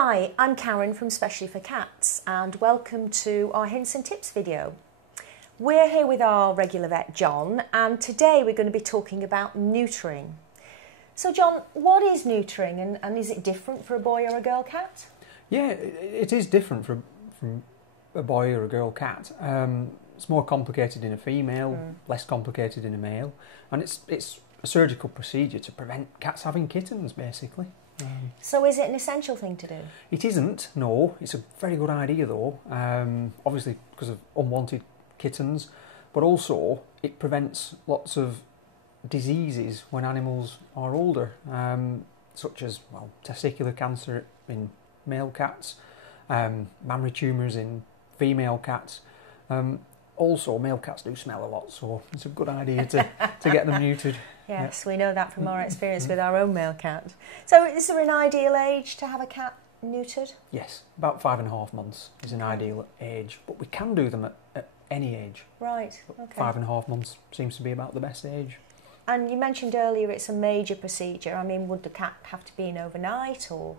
Hi, I'm Karen from Specially4Cats and welcome to our hints and tips video. We're here with our regular vet John and today we're going to be talking about neutering. So John, what is neutering and is it different for a boy or a girl cat? Yeah, it is different from a boy or a girl cat. It's more complicated in a female, less complicated in a male, and it's a surgical procedure to prevent cats having kittens, basically. So is it an essential thing to do? It isn't, no. It's a very good idea though, obviously because of unwanted kittens, but also it prevents lots of diseases when animals are older, such as testicular cancer in male cats, mammary tumours in female cats. Also, male cats do smell a lot, so it's a good idea to get them neutered. Yes, we know that from our experience with our own male cat. So is there an ideal age to have a cat neutered? Yes, about 5.5 months is an ideal age, but we can do them at any age. Right, okay. 5.5 months seems to be about the best age. And you mentioned earlier it's a major procedure. I mean, would the cat have to be in overnight or...?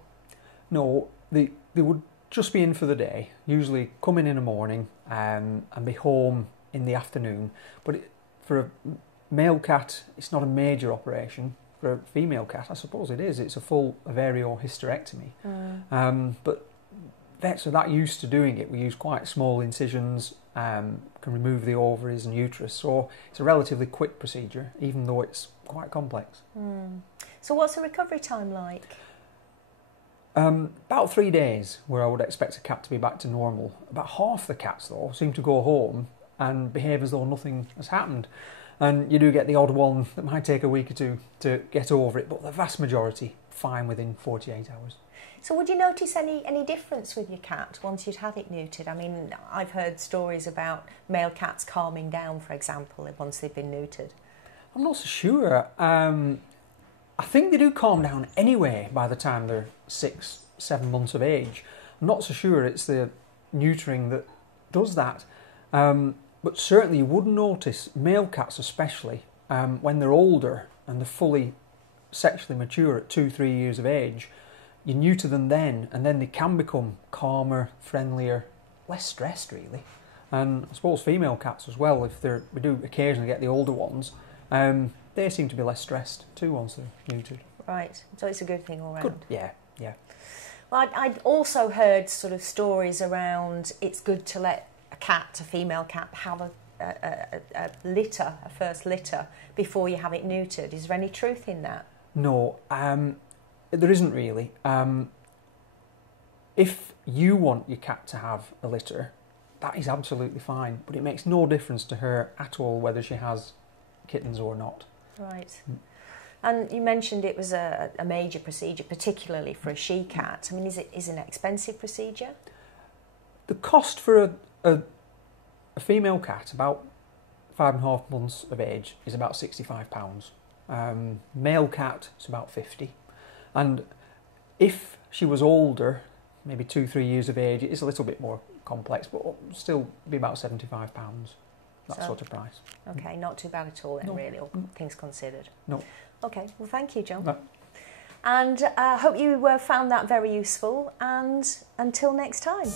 No, they would just be in for the day, usually come in the morning and be home in the afternoon. But for a male cat, it's not a major operation. For a female cat, I suppose it is. It's a full ovario hysterectomy. But vets are that used to doing it. We use quite small incisions, can remove the ovaries and uterus. So it's a relatively quick procedure, even though it's quite complex. So what's the recovery time like? About 3 days, where I would expect a cat to be back to normal. About half the cats, though, seem to go home and behave as though nothing has happened. And you do get the odd one that might take a week or two to get over it, but the vast majority fine within 48 hours. So would you notice any difference with your cat once you'd had it neutered? I mean, I've heard stories about male cats calming down, for example, once they've been neutered. I'm not so sure. I think they do calm down anyway by the time they're 6-7 months of age. I'm not so sure it's the neutering that does that. But certainly you would notice, male cats especially, when they're older and they're fully sexually mature at 2-3 years of age, you neuter them then, and then they can become calmer, friendlier, less stressed really. And I suppose female cats as well, we do occasionally get the older ones, they seem to be less stressed too once they're neutered. Right, so it's a good thing all round. Good. Yeah. Well, I'd also heard sort of stories around it's good to let a female cat, have a litter, a first litter, before you have it neutered. Is there any truth in that? No, there isn't really. If you want your cat to have a litter, that is absolutely fine, but it makes no difference to her at all whether she has kittens or not. Right. And you mentioned it was a major procedure, particularly for a she-cat. I mean, is it an expensive procedure? The cost for a female cat, about 5.5 months of age, is about £65. Male cat is about £50. And if she was older, maybe 2-3 years of age, it is a little bit more complex, but still be about £75. That sort of price. Okay, not too bad at all then, really, all things considered. No. Okay, well thank you, John. No. And I hope you found that very useful, and until next time.